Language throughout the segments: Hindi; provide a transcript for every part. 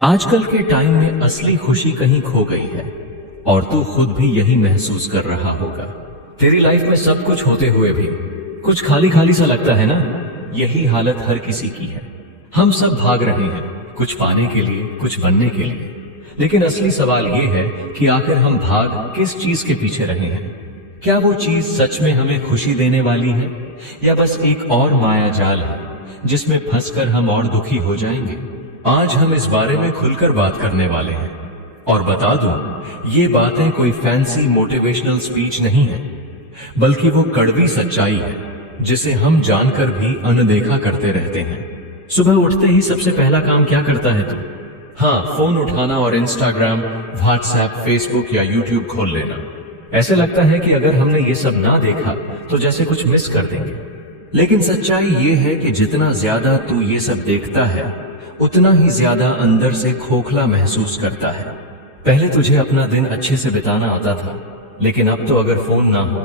आजकल के टाइम में असली खुशी कहीं खो गई है और तू खुद भी यही महसूस कर रहा होगा। तेरी लाइफ में सब कुछ होते हुए भी कुछ खाली खाली सा लगता है ना। यही हालत हर किसी की है। हम सब भाग रहे हैं, कुछ पाने के लिए, कुछ बनने के लिए। लेकिन असली सवाल यह है कि आखिर हम भाग किस चीज के पीछे रहे हैं? क्या वो चीज सच में हमें खुशी देने वाली है या बस एक और माया जाल है जिसमें फंसकर हम और दुखी हो जाएंगे? आज हम इस बारे में खुलकर बात करने वाले हैं। और बता दूं, ये बातें कोई फैंसी मोटिवेशनल स्पीच नहीं है, बल्कि वो कड़वी सच्चाई है जिसे हम जानकर भी अनदेखा करते रहते हैं। सुबह उठते ही सबसे पहला काम क्या करता है तू? हाँ, फोन उठाना और इंस्टाग्राम, व्हाट्सएप, फेसबुक या यूट्यूब खोल लेना। ऐसे लगता है कि अगर हमने ये सब ना देखा तो जैसे कुछ मिस कर देंगे। लेकिन सच्चाई ये है कि जितना ज्यादा तू ये सब देखता है, उतना ही ज्यादा अंदर से खोखला महसूस करता है। पहले तुझे अपना दिन अच्छे से बिताना आता था, लेकिन अब तो अगर फोन ना हो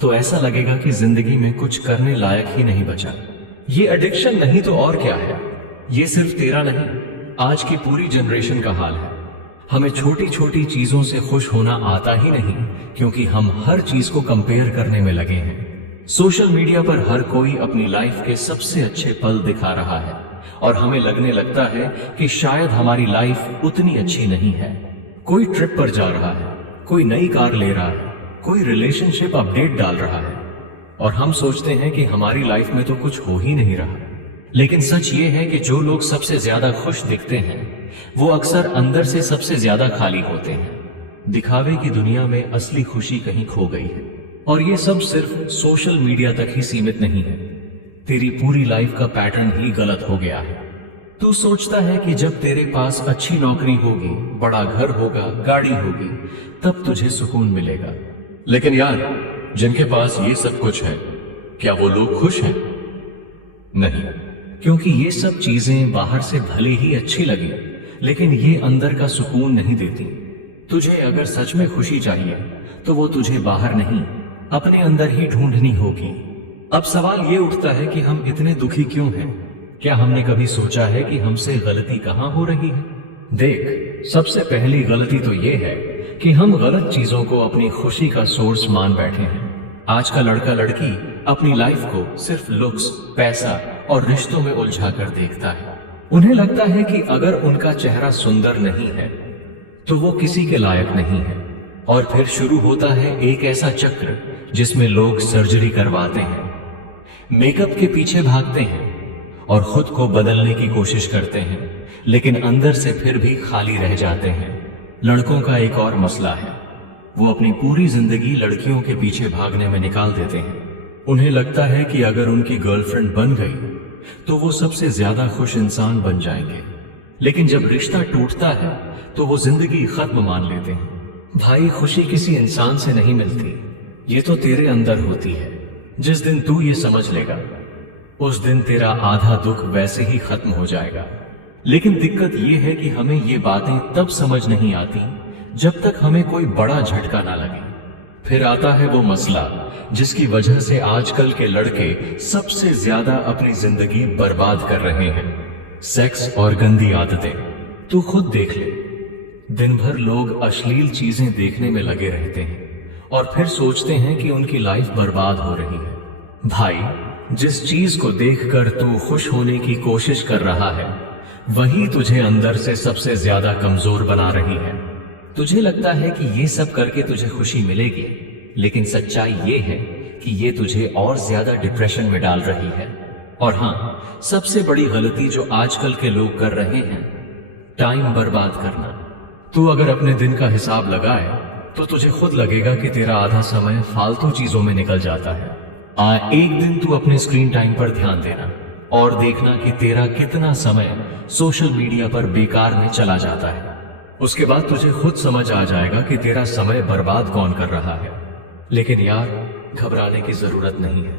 तो ऐसा लगेगा कि जिंदगी में कुछ करने लायक ही नहीं बचा। ये एडिक्शन नहीं तो और क्या है। ये सिर्फ तेरा नहीं, आज की पूरी जनरेशन का हाल है। हमें छोटी छोटी चीजों से खुश होना आता ही नहीं, क्योंकि हम हर चीज को कंपेयर करने में लगे हैं। सोशल मीडिया पर हर कोई अपनी लाइफ के सबसे अच्छे पल दिखा रहा है और हमें लगने लगता है कि शायद हमारी लाइफ उतनी अच्छी नहीं है। कोई ट्रिप पर जा रहा है, कोई नई कार ले रहा है, कोई रिलेशनशिप अपडेट डाल रहा है और हम सोचते हैं कि हमारी लाइफ में तो कुछ हो ही नहीं रहा। लेकिन सच ये है कि जो लोग सबसे ज्यादा खुश दिखते हैं वो अक्सर अंदर से सबसे ज्यादा खाली होते हैं। दिखावे की दुनिया में असली खुशी कहीं खो गई है और ये सब सिर्फ सोशल मीडिया तक ही सीमित नहीं है। तेरी पूरी लाइफ का पैटर्न ही गलत हो गया है। तू सोचता है कि जब तेरे पास अच्छी नौकरी होगी, बड़ा घर होगा, गाड़ी होगी, तब तुझे सुकून मिलेगा। लेकिन यार, जिनके पास ये सब कुछ है, क्या वो लोग खुश हैं? नहीं, क्योंकि ये सब चीजें बाहर से भले ही अच्छी लगे, लेकिन ये अंदर का सुकून नहीं देती। तुझे अगर सच में खुशी चाहिए तो वो तुझे बाहर नहीं, अपने अंदर ही ढूंढनी होगी। अब सवाल ये उठता है कि हम इतने दुखी क्यों हैं? क्या हमने कभी सोचा है कि हमसे गलती कहाँ हो रही है? देख, सबसे पहली गलती तो ये है कि हम गलत चीजों को अपनी खुशी का सोर्स मान बैठे हैं। आज का लड़का लड़की अपनी लाइफ को सिर्फ लुक्स, पैसा और रिश्तों में उलझा कर देखता है। उन्हें लगता है कि अगर उनका चेहरा सुंदर नहीं है तो वो किसी के लायक नहीं है। और फिर शुरू होता है एक ऐसा चक्र जिसमें लोग सर्जरी करवाते हैं, मेकअप के पीछे भागते हैं और खुद को बदलने की कोशिश करते हैं, लेकिन अंदर से फिर भी खाली रह जाते हैं। लड़कों का एक और मसला है, वो अपनी पूरी जिंदगी लड़कियों के पीछे भागने में निकाल देते हैं। उन्हें लगता है कि अगर उनकी गर्लफ्रेंड बन गई तो वो सबसे ज्यादा खुश इंसान बन जाएंगे। लेकिन जब रिश्ता टूटता है तो वो जिंदगी खत्म मान लेते हैं। भाई, खुशी किसी इंसान से नहीं मिलती, ये तो तेरे अंदर होती है। जिस दिन तू ये समझ लेगा, उस दिन तेरा आधा दुख वैसे ही खत्म हो जाएगा। लेकिन दिक्कत ये है कि हमें ये बातें तब समझ नहीं आती जब तक हमें कोई बड़ा झटका ना लगे। फिर आता है वो मसला जिसकी वजह से आजकल के लड़के सबसे ज्यादा अपनी जिंदगी बर्बाद कर रहे हैं, सेक्स और गंदी आदतें। तू खुद देख ले, दिन भर लोग अश्लील चीजें देखने में लगे रहते हैं और फिर सोचते हैं कि उनकी लाइफ बर्बाद हो रही है। भाई, जिस चीज को देखकर तू खुश होने की कोशिश कर रहा है, वही तुझे अंदर से सबसे ज्यादा कमजोर बना रही है। तुझे लगता है कि ये सब करके तुझे खुशी मिलेगी, लेकिन सच्चाई ये है कि ये तुझे और ज्यादा डिप्रेशन में डाल रही है। और हाँ, सबसे बड़ी गलती जो आजकल के लोग कर रहे हैं, टाइम बर्बाद करना। तू अगर अपने दिन का हिसाब लगाए तो तुझे खुद लगेगा कि तेरा आधा समय फालतू चीजों में निकल जाता है। एक दिन तू अपने स्क्रीन टाइम पर ध्यान देना और देखना कि तेरा कितना समय सोशल मीडिया पर बेकार में चला जाता है। उसके बाद तुझे खुद समझ आ जाएगा कि तेरा समय बर्बाद कौन कर रहा है। लेकिन यार, घबराने की जरूरत नहीं है।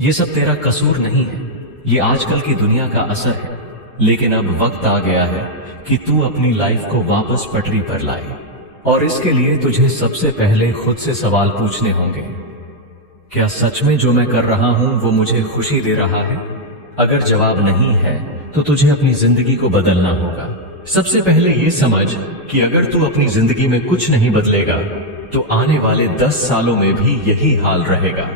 ये सब तेरा कसूर नहीं है, ये आजकल की दुनिया का असर है। लेकिन अब वक्त आ गया है कि तू अपनी लाइफ को वापस पटरी पर लाए, और इसके लिए तुझे सबसे पहले खुद से सवाल पूछने होंगे। क्या सच में जो मैं कर रहा हूं वो मुझे खुशी दे रहा है? अगर जवाब नहीं है तो तुझे अपनी जिंदगी को बदलना होगा। सबसे पहले ये समझ कि अगर तू अपनी जिंदगी में कुछ नहीं बदलेगा तो आने वाले 10 सालों में भी यही हाल रहेगा,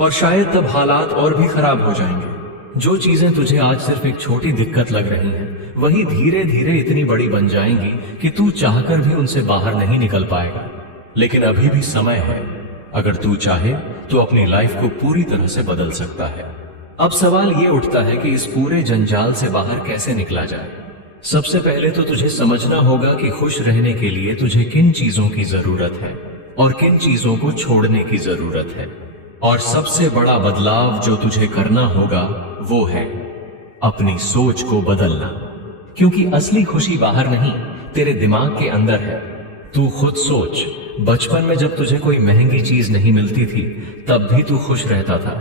और शायद तब हालात और भी खराब हो जाएंगे। जो चीजें तुझे आज सिर्फ एक छोटी दिक्कत लग रही हैं, वही धीरे धीरे इतनी बड़ी बन जाएंगी कि तू चाहकर भी उनसे बाहर नहीं निकल पाएगा। लेकिन अभी भी समय है, अगर तू चाहे तो अपनी लाइफ को पूरी तरह से बदल सकता है। अब सवाल ये उठता है कि इस पूरे जंजाल से बाहर कैसे निकला जाए। सबसे पहले तो तुझे समझना होगा कि खुश रहने के लिए तुझे किन चीजों की जरूरत है और किन चीजों को छोड़ने की जरूरत है। और सबसे बड़ा बदलाव जो तुझे करना होगा वो है अपनी सोच को बदलना, क्योंकि असली खुशी बाहर नहीं, तेरे दिमाग के अंदर है। तू खुद सोच, बचपन में जब तुझे कोई महंगी चीज नहीं मिलती थी तब भी तू खुश रहता था।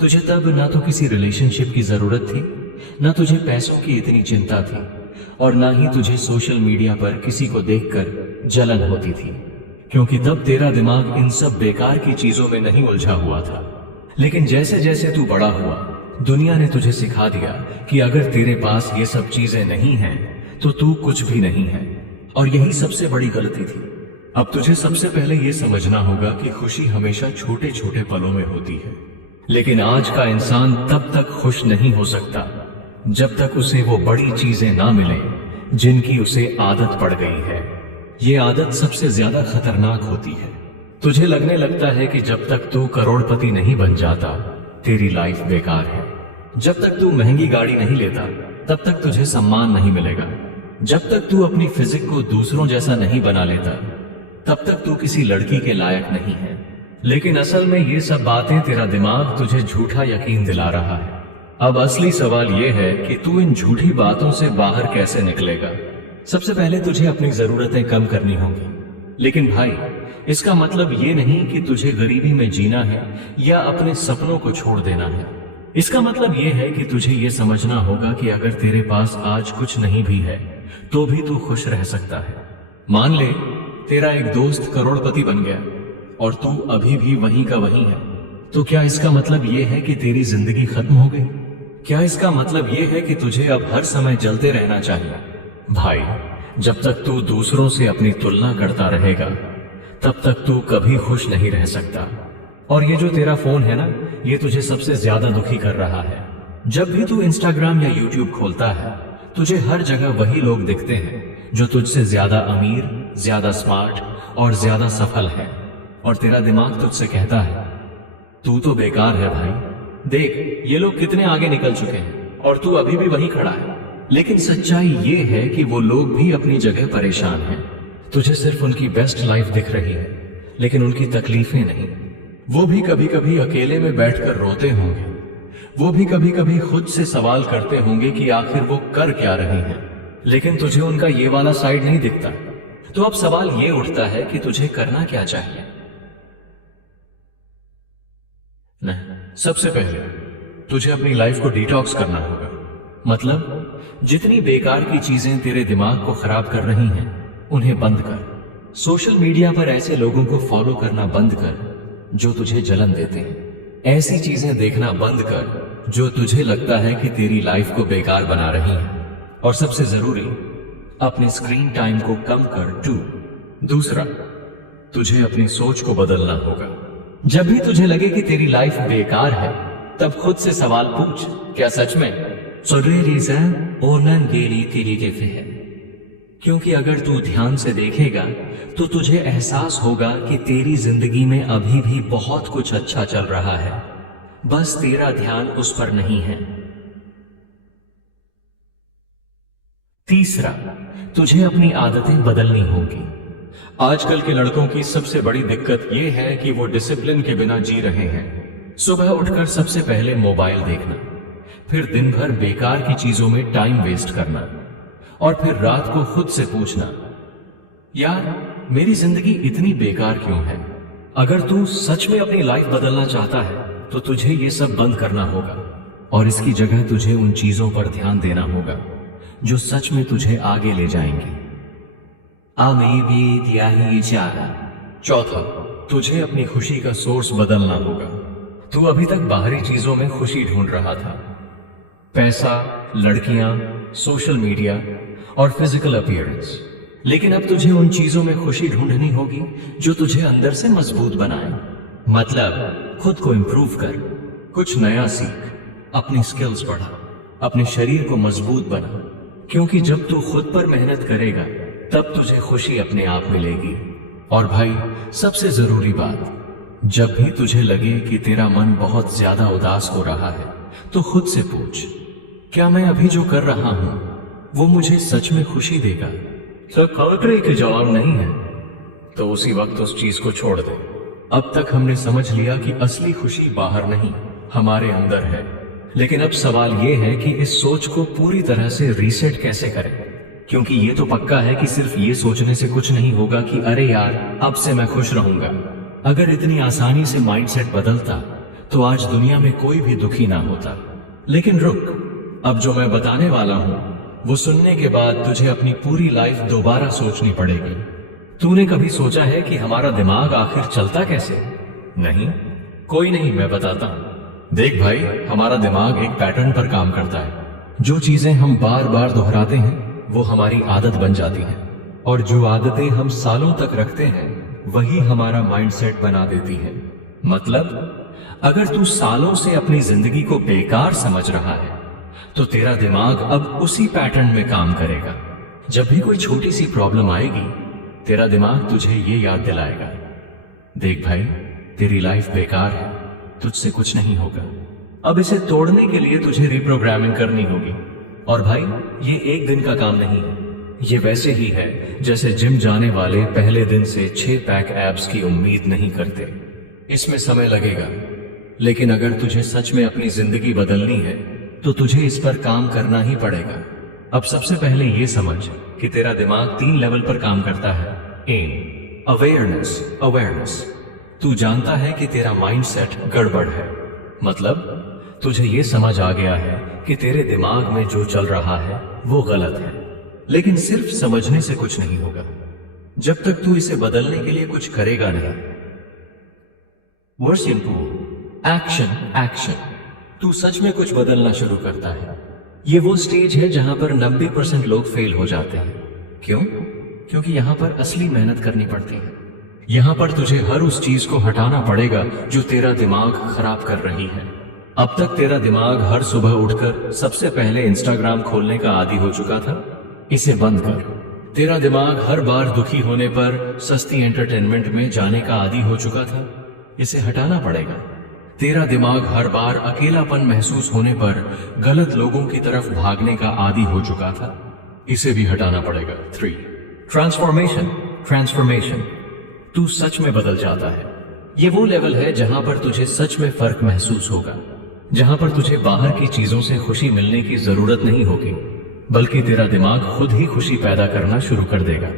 तुझे तब ना तो किसी रिलेशनशिप की जरूरत थी, ना तुझे पैसों की इतनी चिंता थी, और ना ही तुझे सोशल मीडिया पर किसी को देखकर जलन होती थी, क्योंकि तब तेरा दिमाग इन सब बेकार की चीजों में नहीं उलझा हुआ था। लेकिन जैसे जैसे तू बड़ा हुआ, दुनिया ने तुझे सिखा दिया कि अगर तेरे पास ये सब चीजें नहीं हैं तो तू कुछ भी नहीं है, और यही सबसे बड़ी गलती थी। अब तुझे सबसे पहले ये समझना होगा कि खुशी हमेशा छोटे छोटे पलों में होती है, लेकिन आज का इंसान तब तक खुश नहीं हो सकता जब तक उसे वो बड़ी चीजें ना मिलें जिनकी उसे आदत पड़ गई है। ये आदत सबसे ज्यादा खतरनाक होती है। तुझे लगने लगता है कि जब तक तू करोड़पति नहीं बन जाता तेरी लाइफ बेकार है। जब तक तू महंगी गाड़ी नहीं लेता तब तक तुझे सम्मान नहीं मिलेगा। जब तक तू अपनी फिजिक को दूसरों जैसा नहीं बना लेता तब तक तू किसी लड़की के लायक नहीं है। लेकिन असल में ये सब बातें तेरा दिमाग तुझे झूठा यकीन दिला रहा है। अब असली सवाल ये है कि तू इन झूठी बातों से बाहर कैसे निकलेगा। सबसे पहले तुझे अपनी जरूरतें कम करनी होंगी। लेकिन भाई, इसका मतलब ये नहीं कि तुझे गरीबी में जीना है या अपने सपनों को छोड़ देना है। इसका मतलब ये है कि तुझे ये समझना होगा कि अगर तेरे पास आज कुछ नहीं भी है तो भी तू खुश रह सकता है। मान ले तेरा एक दोस्त करोड़पति बन गया और तू अभी भी वहीं का वहीं है, तो क्या इसका मतलब ये है कि तेरी जिंदगी खत्म हो गई? क्या इसका मतलब ये है कि तुझे अब हर समय जलते रहना चाहिए? भाई, जब तक तू दूसरों से अपनी तुलना करता रहेगा तब तक तू कभी खुश नहीं रह सकता। और ये जो तेरा फोन है ना, ये तुझे सबसे ज्यादा दुखी कर रहा है। जब भी तू इंस्टाग्राम या यूट्यूब खोलता है तुझे हर जगह वही लोग दिखते हैं जो तुझसे ज्यादा अमीर, ज्यादा स्मार्ट और ज्यादा सफल है, और तेरा दिमाग तुझसे कहता है तू तो बेकार है भाई। देख, ये लोग कितने आगे निकल चुके हैं और तू अभी भी वहीं खड़ा है। लेकिन सच्चाई ये है कि वो लोग भी अपनी जगह परेशान हैं। तुझे सिर्फ उनकी बेस्ट लाइफ दिख रही है, लेकिन उनकी तकलीफें नहीं। वो भी कभी कभी अकेले में बैठकर रोते होंगे, वो भी कभी कभी खुद से सवाल करते होंगे कि आखिर वो कर क्या रहे हैं, लेकिन तुझे उनका ये वाला साइड नहीं दिखता। तो अब सवाल ये उठता है कि तुझे करना क्या चाहिए। नहीं, सबसे पहले तुझे अपनी लाइफ को डिटॉक्स करना होगा। मतलब जितनी बेकार की चीजें तेरे दिमाग को खराब कर रही हैं उन्हें बंद कर। सोशल मीडिया पर ऐसे लोगों को फॉलो करना बंद कर जो तुझे जलन देते हैं। ऐसी चीजें देखना बंद कर जो तुझे लगता है कि तेरी लाइफ को बेकार बना रही हैं। और सबसे जरूरी, अपने स्क्रीन टाइम को कम कर। दूसरा, तुझे अपनी सोच को बदलना होगा। जब भी तुझे लगे कि तेरी लाइफ बेकार है तब खुद से सवाल पूछ, क्या सच में? क्योंकि अगर तू ध्यान से देखेगा तो तुझे एहसास होगा कि तेरी जिंदगी में अभी भी बहुत कुछ अच्छा चल रहा है, बस तेरा ध्यान उस पर नहीं है। तीसरा, तुझे अपनी आदतें बदलनी होंगी। आजकल के लड़कों की सबसे बड़ी दिक्कत यह है कि वो डिसिप्लिन के बिना जी रहे हैं। सुबह उठकर सबसे पहले मोबाइल देखना, फिर दिन भर बेकार की चीजों में टाइम वेस्ट करना, और फिर रात को खुद से पूछना, यार मेरी जिंदगी इतनी बेकार क्यों है? अगर तू सच में अपनी लाइफ बदलना चाहता है तो तुझे ये सब बंद करना होगा, और इसकी जगह तुझे उन चीजों पर ध्यान देना होगा जो सच में तुझे आगे ले जाएंगे। चौथा, तुझे अपनी खुशी का सोर्स बदलना होगा। तू अभी तक बाहरी चीजों में खुशी ढूंढ रहा था, पैसा, लड़कियां, सोशल मीडिया और फिजिकल अपीयरेंस। लेकिन अब तुझे उन चीजों में खुशी ढूंढनी होगी जो तुझे अंदर से मजबूत बनाए। मतलब खुद को इंप्रूव कर, कुछ नया सीख, अपनी स्किल्स बढ़ा, अपने शरीर को मजबूत बना, क्योंकि जब तू खुद पर मेहनत करेगा तब तुझे खुशी अपने आप मिलेगी। और भाई, सबसे जरूरी बात, जब भी तुझे लगे कि तेरा मन बहुत ज्यादा उदास हो रहा है तो खुद से पूछ, क्या मैं अभी जो कर रहा हूं वो मुझे सच में खुशी देगा? सब खबरें के जवाब नहीं है तो उसी वक्त उस चीज को छोड़ दे। अब तक हमने समझ लिया कि असली खुशी बाहर नहीं, हमारे अंदर है। लेकिन अब सवाल यह है कि इस सोच को पूरी तरह से रीसेट कैसे करें, क्योंकि ये तो पक्का है कि सिर्फ ये सोचने से कुछ नहीं होगा कि अरे यार अब से मैं खुश रहूंगा। अगर इतनी आसानी से माइंडसेट बदलता तो आज दुनिया में कोई भी दुखी ना होता। लेकिन रुक, अब जो मैं बताने वाला हूं वो सुनने के बाद तुझे अपनी पूरी लाइफ दोबारा सोचनी पड़ेगी। तूने कभी सोचा है कि हमारा दिमाग आखिर चलता कैसे? नहीं, कोई नहीं, मैं बताता हूं। देख भाई, हमारा दिमाग एक पैटर्न पर काम करता है। जो चीजें हम बार बार दोहराते हैं वो हमारी आदत बन जाती हैं, और जो आदतें हम सालों तक रखते हैं वही हमारा माइंडसेट बना देती हैं। मतलब अगर तू सालों से अपनी जिंदगी को बेकार समझ रहा है तो तेरा दिमाग अब उसी पैटर्न में काम करेगा। जब भी कोई छोटी सी प्रॉब्लम आएगी तेरा दिमाग तुझे ये याद दिलाएगा, देख भाई, तेरी लाइफ बेकार है, तुझसे कुछ नहीं होगा। अब इसे तोड़ने के लिए तुझे रिप्रोग्रामिंग करनी होगी। और भाई, ये एक दिन का काम नहीं है। ये वैसे ही है जैसे जिम जाने वाले पहले दिन से 6 पैक एब्स की उम्मीद नहीं करते। इसमें समय लगेगा, लेकिन अगर तुझे सच में अपनी जिंदगी बदलनी है तो तुझे इस पर काम करना ही पड़ेगा। अब सबसे पहले ये समझ कि तेरा दिमाग 3 लेवल पर काम करता है। Um, awareness. तू जानता है कि तेरा माइंडसेट गड़बड़ है, मतलब तुझे ये समझ आ गया है कि तेरे दिमाग में जो चल रहा है वो गलत है। लेकिन सिर्फ समझने से कुछ नहीं होगा जब तक तू इसे बदलने के लिए कुछ करेगा नहीं। Word simple, action. तू सच में कुछ बदलना शुरू करता है। ये वो स्टेज है जहां पर 90% लोग फेल हो जाते हैं। क्यों? क्योंकि यहां पर असली मेहनत करनी पड़ती है। यहां पर तुझे हर उस चीज को हटाना पड़ेगा जो तेरा दिमाग खराब कर रही है। अब तक तेरा दिमाग हर सुबह उठकर सबसे पहले इंस्टाग्राम खोलने का आदी हो चुका था। इसे बंद कर। तेरा दिमाग हर बार दुखी होने पर सस्ती एंटरटेनमेंट में जाने का आदी हो चुका था। इसे हटाना पड़ेगा। तेरा दिमाग हर बार अकेलापन महसूस होने पर गलत लोगों की तरफ भागने का आदी हो चुका था। इसे भी हटाना पड़ेगा। 3, ट्रांसफॉर्मेशन। तू सच में बदल जाता है। ये वो लेवल है जहां पर तुझे सच में फर्क महसूस होगा, जहां पर तुझे बाहर की चीजों से खुशी मिलने की जरूरत नहीं होगी, बल्कि तेरा दिमाग खुद ही खुशी पैदा करना शुरू कर देगा।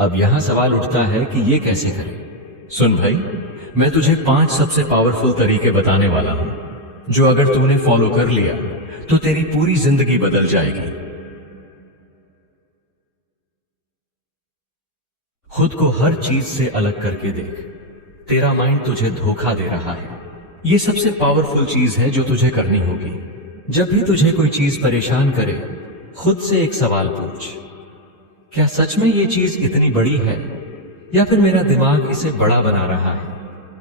अब यहां सवाल उठता है कि ये कैसे करें? सुन भाई, मैं तुझे 5 सबसे पावरफुल तरीके बताने वाला हूं, जो अगर तूने फॉलो कर लिया तो तेरी पूरी जिंदगी बदल जाएगी। खुद को हर चीज से अलग करके देख। तेरा माइंड तुझे धोखा दे रहा है। यह सबसे पावरफुल चीज है जो तुझे करनी होगी। जब भी तुझे कोई चीज परेशान करे, खुद से एक सवाल पूछ, क्या सच में ये चीज इतनी बड़ी है या फिर मेरा दिमाग इसे बड़ा बना रहा है?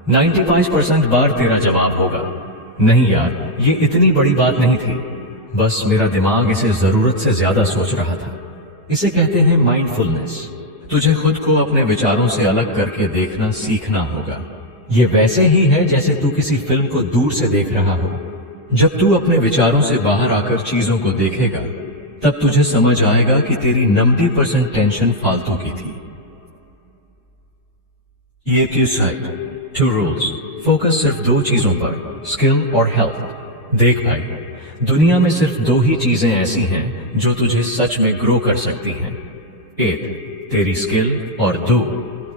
95% बार तेरा जवाब होगा, नहीं यार, ये इतनी बड़ी बात नहीं थी, बस मेरा दिमाग इसे जरूरत से ज्यादा सोच रहा था। इसे कहते हैं माइंडफुलनेस। तुझे खुद को अपने विचारों से अलग करके देखना सीखना होगा। ये वैसे ही है जैसे तू किसी फिल्म को दूर से देख रहा हो। जब तू अपने विचारों से बाहर आकर चीजों को देखेगा तब तुझे समझ आएगा कि तेरी 90% टेंशन फालतू की थी। ये क्यों साइड 2 रूल्स। फोकस सिर्फ 2 चीजों पर, स्किल और हेल्थ। देख भाई, दुनिया में सिर्फ 2 ही चीजें ऐसी हैं जो तुझे सच में ग्रो कर सकती हैं। 1 तेरी स्किल और 2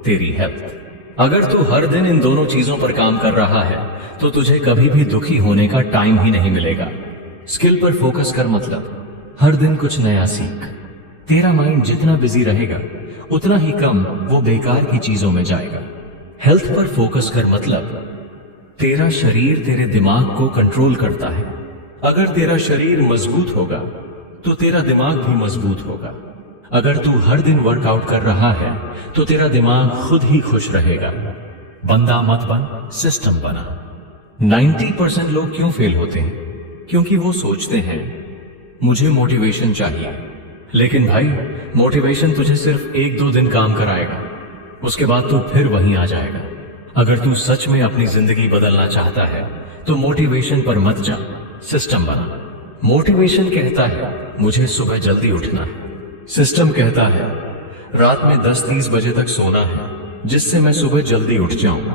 तेरी हेल्थ। अगर तू हर दिन इन दोनों चीजों पर काम कर रहा है तो तुझे कभी भी दुखी होने का टाइम ही नहीं मिलेगा। स्किल पर फोकस कर, मतलब हर दिन कुछ नया सीख। तेरा माइंड जितना बिजी रहेगा उतना ही कम वो बेकार की चीजों में जाएगा। हेल्थ पर फोकस कर, मतलब तेरा शरीर तेरे दिमाग को कंट्रोल करता है। अगर तेरा शरीर मजबूत होगा तो तेरा दिमाग भी मजबूत होगा। अगर तू हर दिन वर्कआउट कर रहा है तो तेरा दिमाग खुद ही खुश रहेगा। बंदा मत बन, सिस्टम बना। 90% लोग क्यों फेल होते हैं? क्योंकि वो सोचते हैं मुझे मोटिवेशन चाहिए। लेकिन भाई, मोटिवेशन तुझे सिर्फ 1-2 दिन काम कराएगा, उसके बाद तू फिर वहीं आ जाएगा। अगर तू सच में अपनी जिंदगी बदलना चाहता है तो मोटिवेशन पर मत जा, सिस्टम बना। मोटिवेशन कहता है मुझे सुबह जल्दी उठना है, सिस्टम कहता है रात में 10-30 बजे तक सोना है जिससे मैं सुबह जल्दी उठ जाऊं।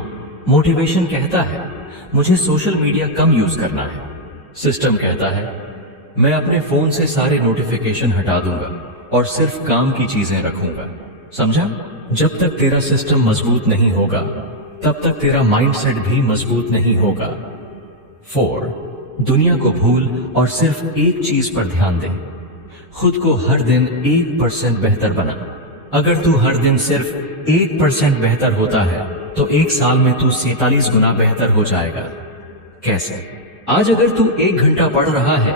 मोटिवेशन कहता है मुझे सोशल मीडिया कम यूज करना है, सिस्टम कहता है मैं अपने फोन से सारे नोटिफिकेशन हटा दूंगा और सिर्फ काम की चीजें रखूंगा। समझा? जब तक तेरा सिस्टम मजबूत नहीं होगा तब तक तेरा माइंडसेट भी मजबूत नहीं होगा। 4. दुनिया को भूल और सिर्फ एक चीज पर ध्यान दे। खुद को हर दिन 1% बेहतर बना। अगर तू हर दिन सिर्फ 1% बेहतर होता है तो 1 साल में तू 47 गुना बेहतर हो जाएगा। कैसे? आज अगर तू 1 घंटा पढ़ रहा है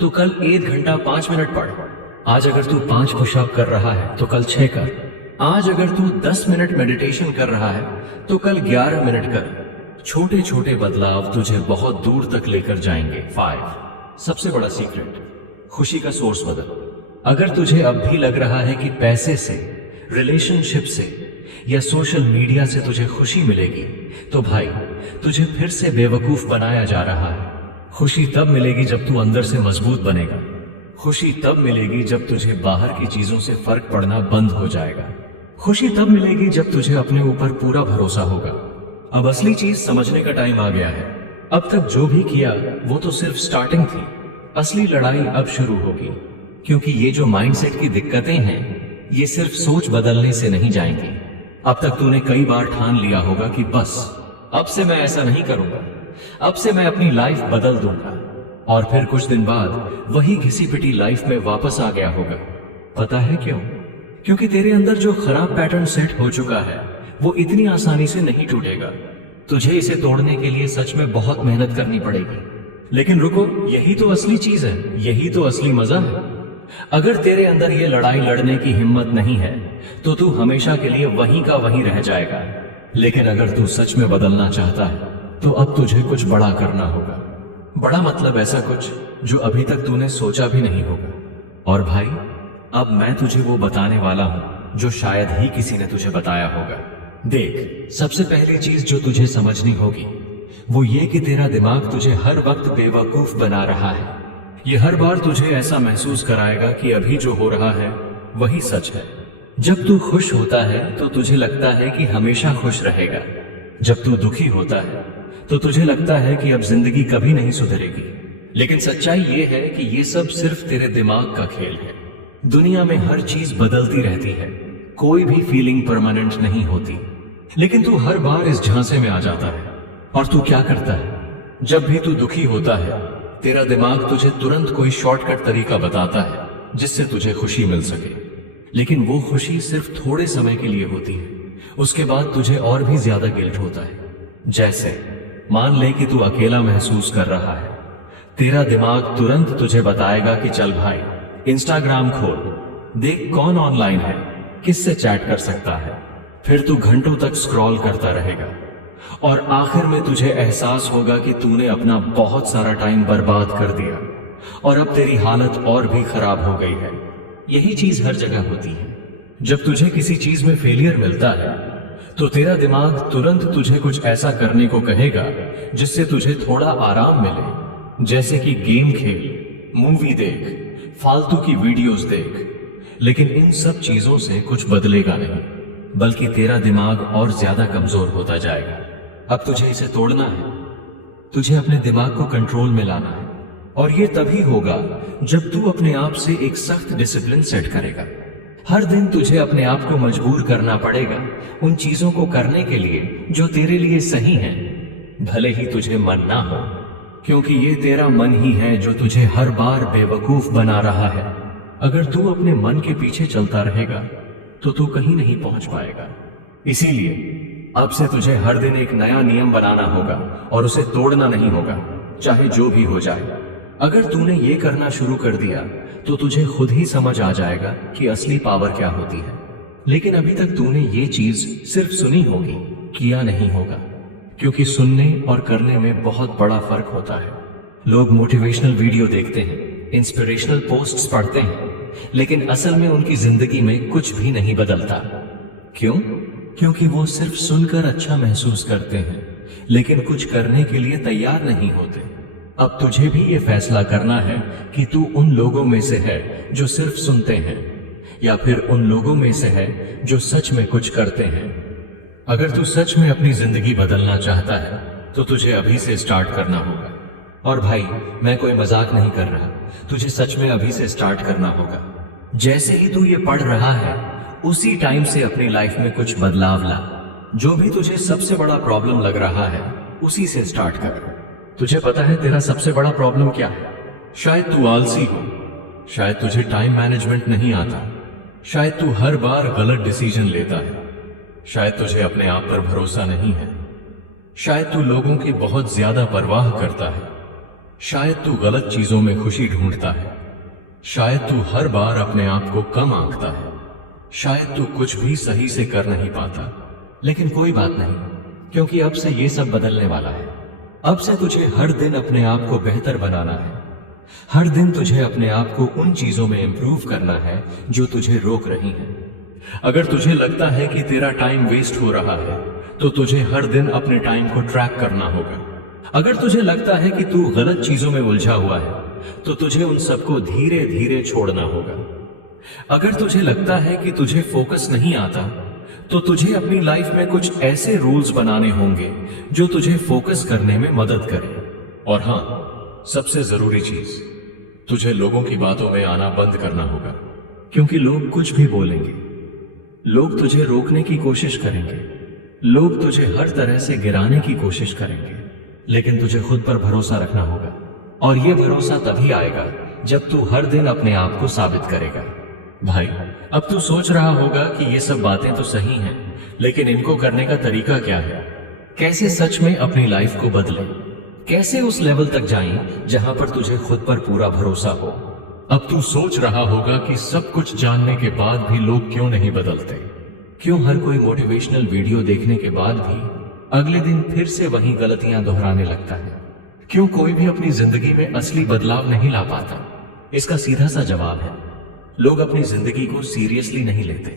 तो कल 1 घंटा 5 मिनट पढ़। आज अगर तू 5 पुशअप कर रहा है तो कल 6 कर। आज अगर तू 10 मिनट मेडिटेशन कर रहा है तो कल 11 मिनट कर। छोटे छोटे बदलाव तुझे बहुत दूर तक लेकर जाएंगे। 5. सबसे बड़ा सीक्रेट, खुशी का सोर्स बदल। अगर तुझे अब भी लग रहा है कि पैसे से, रिलेशनशिप से या सोशल मीडिया से तुझे खुशी मिलेगी तो भाई, तुझे फिर से बेवकूफ बनाया जा रहा है। खुशी तब मिलेगी जब तू अंदर से मजबूत बनेगा। खुशी तब मिलेगी जब तुझे बाहर की चीजों से फर्क पड़ना बंद हो जाएगा। खुशी तब मिलेगी जब तुझे अपने ऊपर पूरा भरोसा होगा। अब असली चीज समझने का टाइम आ गया है। अब तक जो भी किया वो तो सिर्फ स्टार्टिंग थी। असली लड़ाई अब शुरू होगी, क्योंकि ये जो माइंडसेट की दिक्कतें हैं ये सिर्फ सोच बदलने से नहीं जाएंगी। अब तक तूने कई बार ठान लिया होगा कि बस अब से मैं ऐसा नहीं करूंगा, अब से मैं अपनी लाइफ बदल दूंगा, और फिर कुछ दिन बाद वही घिसी पिटी लाइफ में वापस आ गया होगा। पता है क्यों? क्योंकि तेरे अंदर जो खराब पैटर्न सेट हो चुका है वो इतनी आसानी से नहीं टूटेगा। तुझे इसे तोड़ने के लिए सच में बहुत मेहनत करनी पड़ेगी। लेकिन रुको, यही तो असली चीज है, यही तो असली मजा है। अगर तेरे अंदर ये लड़ाई लड़ने की हिम्मत नहीं है तो तू हमेशा के लिए वहीं का वहीं रह जाएगा। लेकिन अगर तू सच में बदलना चाहता है तो अब तुझे कुछ बड़ा करना होगा। बड़ा मतलब ऐसा कुछ जो अभी तक तूने सोचा भी नहीं होगा। और भाई, अब मैं तुझे वो बताने वाला हूं जो शायद ही किसी ने तुझे बताया होगा। देख, सबसे पहली चीज जो तुझे समझनी होगी वो ये कि तेरा दिमाग तुझे हर वक्त बेवकूफ बना रहा है। ये हर बार तुझे ऐसा महसूस कराएगा कि अभी जो हो रहा है वही सच है। जब तू खुश होता है तो तुझे लगता है कि हमेशा खुश रहेगा। जब तू दुखी होता है तो तुझे लगता है कि अब जिंदगी कभी नहीं सुधरेगी। लेकिन सच्चाई ये है कि ये सब सिर्फ तेरे दिमाग का खेल है। दुनिया में हर चीज बदलती रहती है, कोई भी फीलिंग परमानेंट नहीं होती। लेकिन तू हर बार इस झांसे में आ जाता है। और तू क्या करता है? जब भी तू दुखी होता है तेरा दिमाग तुझे तुरंत कोई शॉर्टकट तरीका बताता है जिससे तुझे खुशी मिल सके। लेकिन वो खुशी सिर्फ थोड़े समय के लिए होती है, उसके बाद तुझे और भी ज्यादा गिल्ट होता है। जैसे मान ले कि तू अकेला महसूस कर रहा है, तेरा दिमाग तुरंत तुझे बताएगा कि चल भाई, इंस्टाग्राम खोल, देख कौन ऑनलाइन है, किससे चैट कर सकता है। फिर तू घंटों तक स्क्रॉल करता रहेगा और आखिर में तुझे एहसास होगा कि तूने अपना बहुत सारा टाइम बर्बाद कर दिया और अब तेरी हालत और भी खराब हो गई है। यही चीज हर जगह होती है। जब तुझे किसी चीज में फेलियर मिलता है तो तेरा दिमाग तुरंत तुझे कुछ ऐसा करने को कहेगा जिससे तुझे थोड़ा आराम मिले, जैसे कि गेम खेल, मूवी देख, फालतू की वीडियोस देख। लेकिन इन सब चीजों से कुछ बदलेगा नहीं, बल्कि तेरा दिमाग और ज्यादा कमजोर होता जाएगा। अब तुझे इसे तोड़ना है, तुझे अपने दिमाग को कंट्रोल में लाना है। और ये तभी होगा जब तू अपने आप से एक सख्त डिसिप्लिन सेट करेगा। हर दिन तुझे अपने आप को मजबूर करना पड़ेगा उन चीजों को करने के लिए जो तेरे लिए सही हैं, भले ही तुझे मन ना हो, क्योंकि ये तेरा मन ही है जो तुझे हर बार बेवकूफ बना रहा है। अगर तू अपने मन के पीछे चलता रहेगा तो तू कहीं नहीं पहुंच पाएगा। इसीलिए अब से तुझे हर दिन एक नया नियम बनाना होगा और उसे तोड़ना नहीं होगा, चाहे जो भी हो जाए। अगर तूने ये करना शुरू कर दिया तो तुझे खुद ही समझ आ जाएगा कि असली पावर क्या होती है। लेकिन अभी तक तूने ये चीज सिर्फ सुनी होगी, किया नहीं होगा, क्योंकि सुनने और करने में बहुत बड़ा फर्क होता है। लोग मोटिवेशनल वीडियो देखते हैं, इंस्पिरेशनल पोस्ट्स पढ़ते हैं, लेकिन असल में उनकी जिंदगी में कुछ भी नहीं बदलता। क्यों? क्योंकि वो सिर्फ सुनकर अच्छा महसूस करते हैं, लेकिन कुछ करने के लिए तैयार नहीं होते। अब तुझे भी ये फैसला करना है कि तू उन लोगों में से है जो सिर्फ सुनते हैं, या फिर उन लोगों में से है जो सच में कुछ करते हैं। अगर तू सच में अपनी जिंदगी बदलना चाहता है तो तुझे अभी से स्टार्ट करना होगा। और भाई, मैं कोई मजाक नहीं कर रहा, तुझे सच में अभी से स्टार्ट करना होगा। जैसे ही तू ये पढ़ रहा है उसी टाइम से अपनी लाइफ में कुछ बदलाव ला। जो भी तुझे सबसे बड़ा प्रॉब्लम लग रहा है उसी से स्टार्ट कर। तुझे पता है तेरा सबसे बड़ा प्रॉब्लम क्या है? शायद तू आलसी हो, शायद तुझे टाइम मैनेजमेंट नहीं आता, शायद तू हर बार गलत डिसीजन लेता है, शायद तुझे अपने आप पर भरोसा नहीं है, शायद तू लोगों की बहुत ज्यादा परवाह करता है, शायद तू गलत चीजों में खुशी ढूंढता है, शायद तू हर बार अपने आप को कम आंकता है, शायद तू कुछ भी सही से कर नहीं पाता। लेकिन कोई बात नहीं, क्योंकि अब से ये सब बदलने वाला है। अब से तुझे हर दिन अपने आप को बेहतर बनाना है। हर दिन तुझे अपने आप को उन चीजों में इंप्रूव करना है जो तुझे रोक रही हैं। अगर तुझे लगता है कि तेरा टाइम वेस्ट हो रहा है तो तुझे हर दिन अपने टाइम को ट्रैक करना होगा। अगर तुझे लगता है कि तू गलत चीजों में उलझा हुआ है तो तुझे उन सबको धीरे धीरे छोड़ना होगा। अगर तुझे लगता है कि तुझे फोकस नहीं आता तो तुझे अपनी लाइफ में कुछ ऐसे रूल्स बनाने होंगे जो तुझे फोकस करने में मदद करें। और हां, सबसे जरूरी चीज, तुझे लोगों की बातों में आना बंद करना होगा, क्योंकि लोग कुछ भी बोलेंगे। लोग तुझे रोकने की कोशिश करेंगे, लोग तुझे हर तरह से गिराने की कोशिश करेंगे, लेकिन तुझे खुद पर भरोसा रखना होगा। और यह भरोसा तभी आएगा जब तू हर दिन अपने आप को साबित करेगा। भाई, अब तू सोच रहा होगा कि ये सब बातें तो सही हैं, लेकिन इनको करने का तरीका क्या है? कैसे सच में अपनी लाइफ को बदलें? कैसे उस लेवल तक जाएं जहां पर तुझे खुद पर पूरा भरोसा हो? अब तू सोच रहा होगा कि सब कुछ जानने के बाद भी लोग क्यों नहीं बदलते? क्यों हर कोई मोटिवेशनल वीडियो देखने के बाद भी अगले दिन फिर से वही गलतियां दोहराने लगता है? क्यों कोई भी अपनी जिंदगी में असली बदलाव नहीं ला पाता? इसका सीधा सा जवाब है, लोग अपनी जिंदगी को सीरियसली नहीं लेते।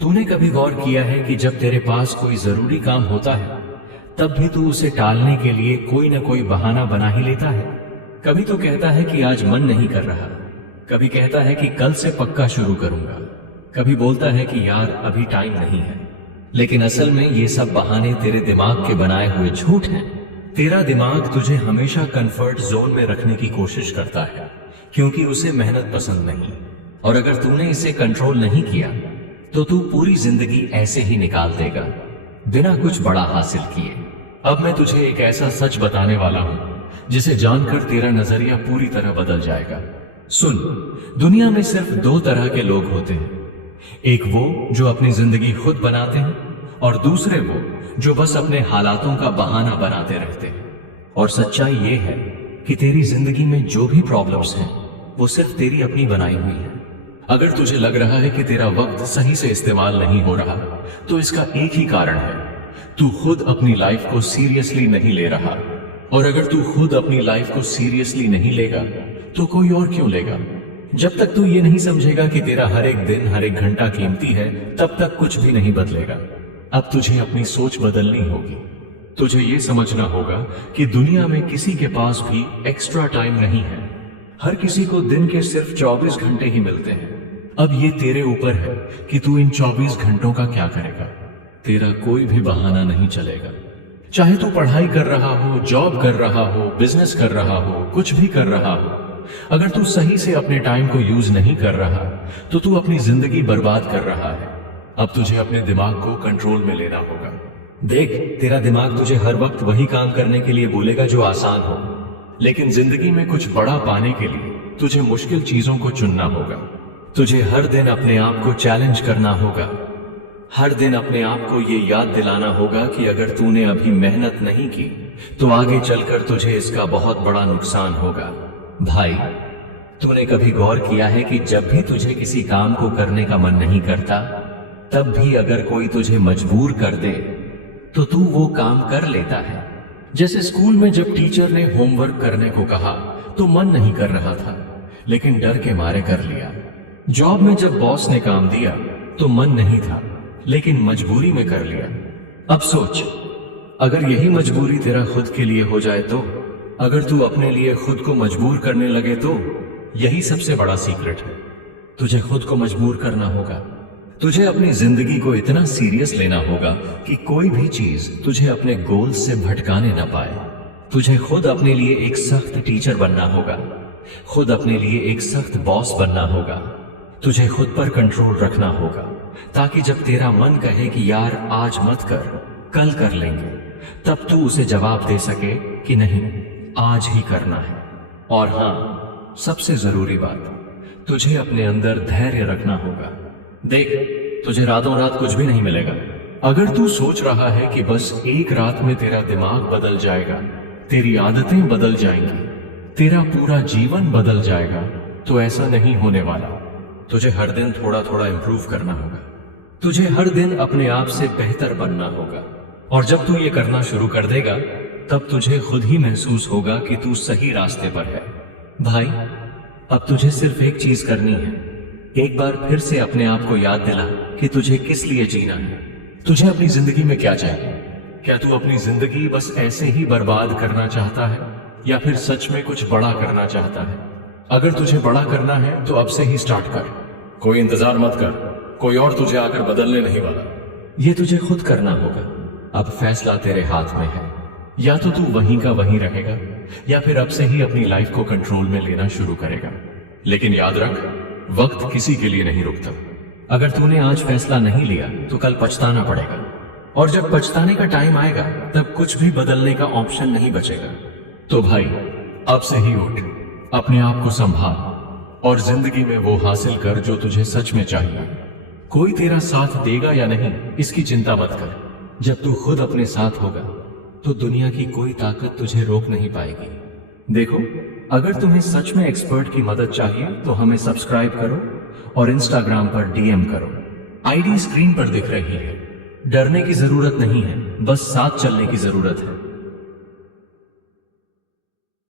तूने कभी गौर किया है कि जब तेरे पास कोई जरूरी काम होता है तब भी तू उसे टालने के लिए कोई ना कोई बहाना बना ही लेता है? कभी तो कहता है कि आज मन नहीं कर रहा, कभी कहता है कि कल से पक्का शुरू करूंगा, कभी बोलता है कि यार अभी टाइम नहीं है। लेकिन असल में ये सब बहाने तेरे दिमाग के बनाए हुए झूठ हैं। तेरा दिमाग तुझे हमेशा कंफर्ट जोन में रखने की कोशिश करता है, क्योंकि उसे मेहनत पसंद नहीं। और अगर तूने इसे कंट्रोल नहीं किया तो तू पूरी जिंदगी ऐसे ही निकाल देगा, बिना कुछ बड़ा हासिल किए। अब मैं तुझे एक ऐसा सच बताने वाला हूं जिसे जानकर तेरा नजरिया पूरी तरह बदल जाएगा। सुन, दुनिया में सिर्फ दो तरह के लोग होते हैं, एक वो जो अपनी जिंदगी खुद बनाते हैं और दूसरे वो जो बस अपने हालातों का बहाना बनाते रहते हैं। और सच्चाई ये है कि तेरी जिंदगी में जो भी प्रॉब्लम्स हैं वो सिर्फ तेरी अपनी बनाई हुई है। अगर तुझे लग रहा है कि तेरा वक्त सही से इस्तेमाल नहीं हो रहा तो इसका एक ही कारण है, तू खुद अपनी लाइफ को सीरियसली नहीं ले रहा। और अगर तू खुद अपनी लाइफ को सीरियसली नहीं लेगा तो कोई और क्यों लेगा? जब तक तू ये नहीं समझेगा कि तेरा हर एक दिन हर एक घंटा कीमती है तब तक कुछ भी नहीं बदलेगा। अब तुझे अपनी सोच बदलनी होगी। तुझे ये समझना होगा कि दुनिया में किसी के पास भी एक्स्ट्रा टाइम नहीं है। हर किसी को दिन के सिर्फ 24 घंटे ही मिलते हैं। अब ये तेरे ऊपर है कि तू इन 24 घंटों का क्या करेगा। तेरा कोई भी बहाना नहीं चलेगा। चाहे तू पढ़ाई कर रहा हो, जॉब कर रहा हो, बिजनेस कर रहा हो, कुछ भी कर रहा हो, अगर तू सही से अपने टाइम को यूज नहीं कर रहा तो तू अपनी जिंदगी बर्बाद कर रहा है। अब तुझे अपने दिमाग को कंट्रोल में लेना होगा। देख, तेरा दिमाग तुझे हर वक्त वही काम करने के लिए बोलेगा जो आसान हो, लेकिन जिंदगी में कुछ बड़ा पाने के लिए तुझे मुश्किल चीजों को चुनना होगा। तुझे हर दिन अपने आप को चैलेंज करना होगा। हर दिन अपने आप को ये याद दिलाना होगा कि अगर तूने अभी मेहनत नहीं की तो आगे चलकर तुझे इसका बहुत बड़ा नुकसान होगा। भाई, तूने कभी गौर किया है कि जब भी तुझे किसी काम को करने का मन नहीं करता, तब भी अगर कोई तुझे मजबूर कर दे तो तू वो काम कर लेता है। जैसे स्कूल में जब टीचर ने होमवर्क करने को कहा तो मन नहीं कर रहा था, लेकिन डर के मारे कर लिया। जॉब में जब बॉस ने काम दिया तो मन नहीं था, लेकिन मजबूरी में कर लिया। अब सोच, अगर यही मजबूरी तेरा खुद के लिए हो जाए तो, अगर तू अपने लिए खुद को मजबूर करने लगे तो, यही सबसे बड़ा सीक्रेट है। तुझे खुद को मजबूर करना होगा। तुझे अपनी जिंदगी को इतना सीरियस लेना होगा कि कोई भी चीज तुझे अपने गोल से भटकाने ना पाए। तुझे खुद अपने लिए एक सख्त टीचर बनना होगा, खुद अपने लिए एक सख्त बॉस बनना होगा। तुझे खुद पर कंट्रोल रखना होगा, ताकि जब तेरा मन कहे कि यार आज मत कर, कल कर लेंगे, तब तू उसे जवाब दे सके कि नहीं, आज ही करना है। और हाँ, सबसे जरूरी बात, तुझे अपने अंदर धैर्य रखना होगा। देख, तुझे रातों रात कुछ भी नहीं मिलेगा। अगर तू सोच रहा है कि बस एक रात में तेरा दिमाग बदल जाएगा, तेरी आदतें बदल जाएंगी, तेरा पूरा जीवन बदल जाएगा, तो ऐसा नहीं होने वाला। तुझे हर दिन थोड़ा थोड़ा इंप्रूव करना होगा। तुझे हर दिन अपने आप से बेहतर बनना होगा। और जब तू ये करना शुरू कर देगा, तब तुझे खुद ही महसूस होगा कि तू सही रास्ते पर है। भाई, अब तुझे सिर्फ एक चीज करनी है। एक बार फिर से अपने आप को याद दिला कि तुझे किस लिए जीना है। तुझे अपनी जिंदगी में क्या चाहिए? क्या तू अपनी जिंदगी बस ऐसे ही बर्बाद करना चाहता है, या फिर सच में कुछ बड़ा करना चाहता है? अगर तुझे बड़ा करना है तो अब से ही स्टार्ट कर। कोई इंतजार मत कर, कोई और तुझे आकर बदलने नहीं वाला। ये तुझे खुद करना होगा। अब फैसला तेरे हाथ में है। या तो तू वहीं का वहीं रहेगा, या फिर अब से ही अपनी लाइफ को कंट्रोल में लेना शुरू करेगा। लेकिन याद रख, वक्त किसी के लिए नहीं रुकता। अगर तूने आज फैसला नहीं लिया तो कल पछताना पड़ेगा, और जब पछताने का टाइम आएगा तब कुछ भी बदलने का ऑप्शन नहीं बचेगा। तो भाई, अब से ही उठ, अपने आप को संभाल और जिंदगी में वो हासिल कर जो तुझे सच में चाहिए। कोई तेरा साथ देगा या नहीं, इसकी चिंता मत कर। जब तू खुद अपने साथ होगा तो दुनिया की कोई ताकत तुझे रोक नहीं पाएगी। देखो, अगर तुम्हें सच में एक्सपर्ट की मदद चाहिए तो हमें सब्सक्राइब करो और इंस्टाग्राम पर डीएम करो। आईडी स्क्रीन पर दिख रही है। डरने की जरूरत नहीं है, बस साथ चलने की जरूरत है।